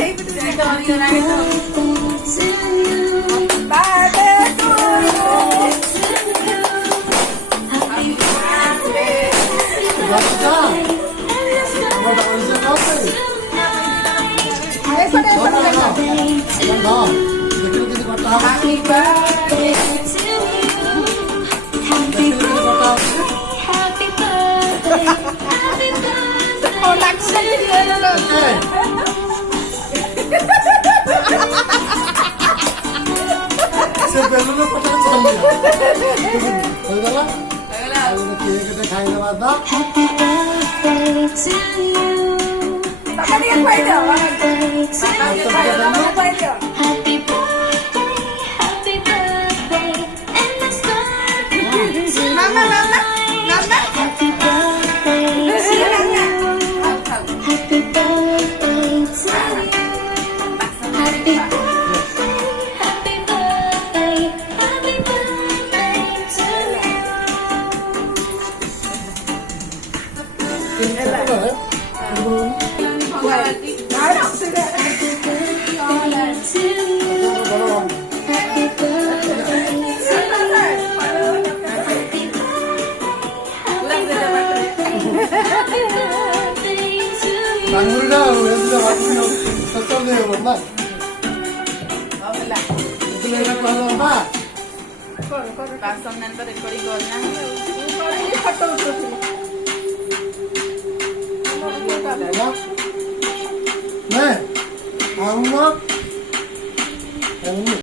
చేయి birthday to you happy birthday Se bello pata chali. Hoigala? Cake खाइने बाद Happy birthday to you. Happy birthday, happy birthday, and let's start to Mama. Happy birthday to you. Happy birthday to you. Happy birthday, happy birthday, happy birthday to Tanggulda, udah waktu setor deh, Mama. Itu lagi kalau apa? Pasang nanti recording करना मैं आऊँगा